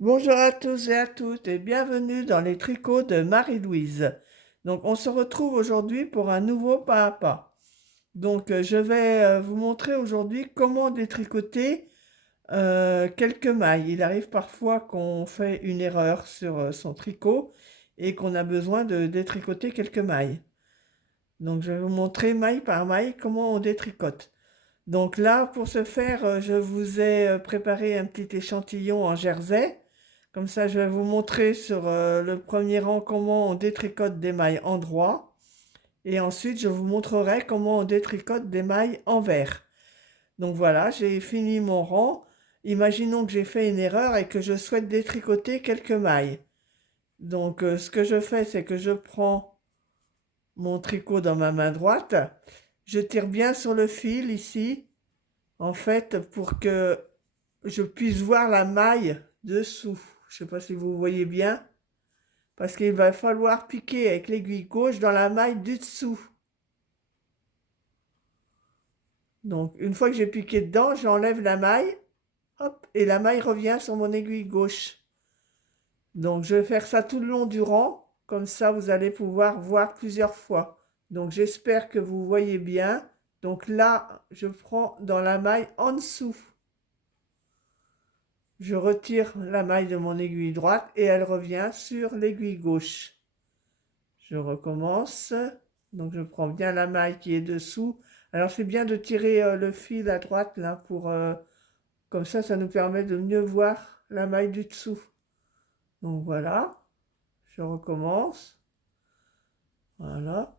Bonjour à tous et à toutes et bienvenue dans les tricots de Marie-Louise. Donc on se retrouve aujourd'hui pour un nouveau pas à pas. Donc je vais vous montrer aujourd'hui comment détricoter quelques mailles. Il arrive parfois qu'on fait une erreur sur son tricot et qu'on a besoin de détricoter quelques mailles. Donc je vais vous montrer maille par maille comment on détricote. Donc là, pour ce faire, je vous ai préparé un petit échantillon en jersey. Comme ça, je vais vous montrer sur le premier rang comment on détricote des mailles en droit. Et ensuite, je vous montrerai comment on détricote des mailles en vert. Donc voilà, j'ai fini mon rang. Imaginons que j'ai fait une erreur et que je souhaite détricoter quelques mailles. Donc ce que je fais, c'est que je prends mon tricot dans ma main droite. Je tire bien sur le fil ici, en fait, pour que je puisse voir la maille dessous. Je ne sais pas si vous voyez bien, parce qu'il va falloir piquer avec l'aiguille gauche dans la maille du dessous. Donc, une fois que j'ai piqué dedans, j'enlève la maille, hop, et la maille revient sur mon aiguille gauche. Donc, je vais faire ça tout le long du rang, comme ça vous allez pouvoir voir plusieurs fois. Donc, j'espère que vous voyez bien. Donc là, je prends dans la maille en dessous. Je retire la maille de mon aiguille droite et elle revient sur l'aiguille gauche. Je recommence. Donc je prends bien la maille qui est dessous. Alors c'est bien de tirer le fil à droite là pour comme ça nous permet de mieux voir la maille du dessous. Donc voilà, je recommence. Voilà.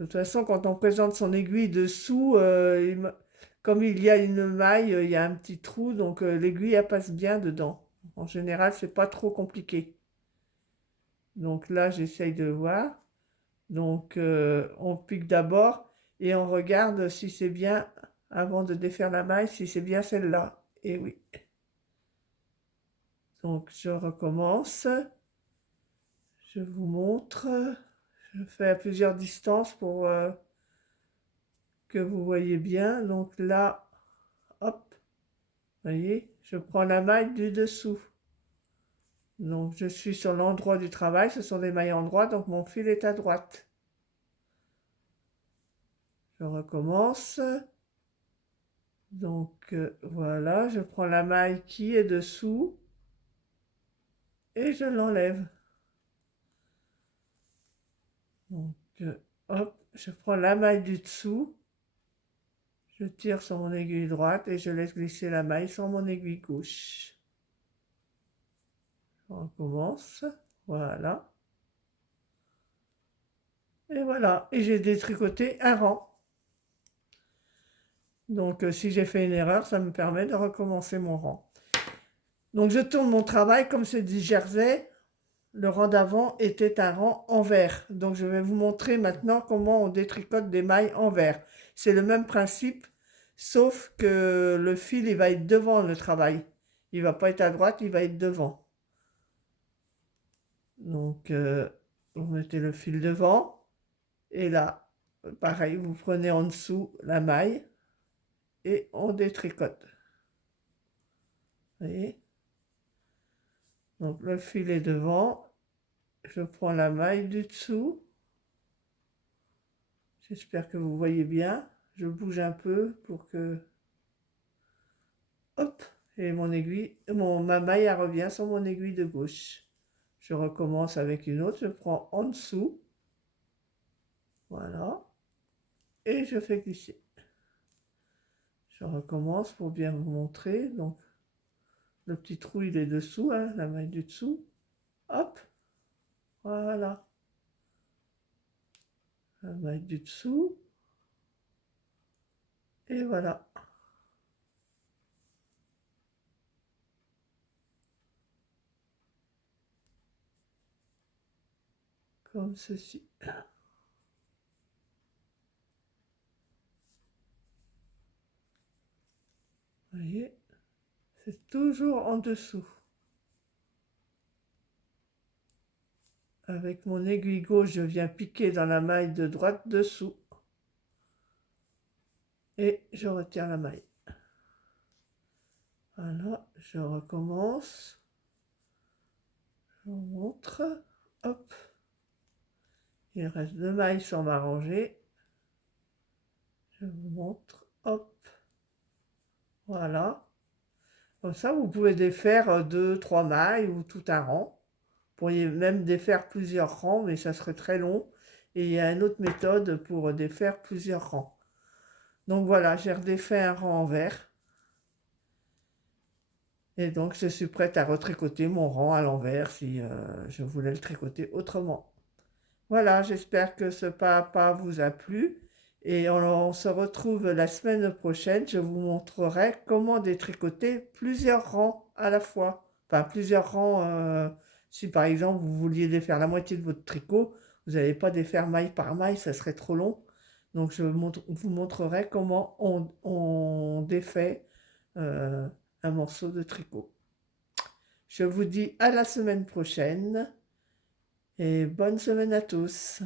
De toute façon, quand on présente son aiguille dessous, comme il y a une maille, il y a un petit trou, donc l'aiguille elle passe bien dedans. En général, c'est pas trop compliqué. Donc là, j'essaye de voir. Donc on pique d'abord et on regarde si c'est bien, avant de défaire la maille, si c'est bien celle-là. Et oui. Donc je recommence. Je vous montre. Je fais à plusieurs distances pour que vous voyez bien. Donc là, hop, vous voyez, je prends la maille du dessous. Donc je suis sur l'endroit du travail, ce sont des mailles en droit, donc mon fil est à droite. Je recommence. Donc voilà, je prends la maille qui est dessous et je l'enlève. Donc hop, je prends la maille du dessous, je tire sur mon aiguille droite et je laisse glisser la maille sur mon aiguille gauche. On recommence, voilà. Et voilà, et j'ai détricoté un rang. Donc si j'ai fait une erreur, ça me permet de recommencer mon rang. Donc je tourne mon travail, comme c'est du jersey, le rang d'avant était un rang en vert. Donc je vais vous montrer maintenant comment on détricote des mailles en vert. C'est le même principe, sauf que le fil il va être devant le travail. Il ne va pas être à droite, il va être devant. Donc vous mettez le fil devant et là, pareil, vous prenez en dessous la maille et on détricote. Vous voyez? Donc le fil est devant, je prends la maille du dessous. J'espère que vous voyez bien. Je bouge un peu pour que... Hop! Et mon aiguille, ma maille elle revient sur mon aiguille de gauche. Je recommence avec une autre. Je prends en dessous. Voilà. Et je fais glisser. Je recommence pour bien vous montrer. Donc, le petit trou, il est dessous, hein, la maille du dessous. Hop! Voilà. La maille du dessous. Et voilà. Comme ceci. Vous voyez? C'est toujours en dessous. Avec mon aiguille gauche, je viens piquer dans la maille de droite dessous. Et je retire la maille. Voilà, je recommence. Je vous montre. Hop. Il reste 2 mailles sans m'arranger. Je vous montre. Hop. Voilà. Comme ça, vous pouvez défaire 2, 3 mailles ou tout un rang. Vous pourriez même défaire plusieurs rangs, mais ça serait très long. Et il y a une autre méthode pour défaire plusieurs rangs. Donc voilà, j'ai redéfait un rang en vert. Et donc, je suis prête à retricoter mon rang à l'envers si je voulais le tricoter autrement. Voilà, j'espère que ce pas à pas vous a plu. Et on se retrouve la semaine prochaine. Je vous montrerai comment détricoter plusieurs rangs à la fois. Enfin, plusieurs rangs. Si par exemple vous vouliez défaire la moitié de votre tricot, vous n'allez pas défaire maille par maille, ça serait trop long. Donc, vous montrerai comment on défait un morceau de tricot. Je vous dis à la semaine prochaine et bonne semaine à tous.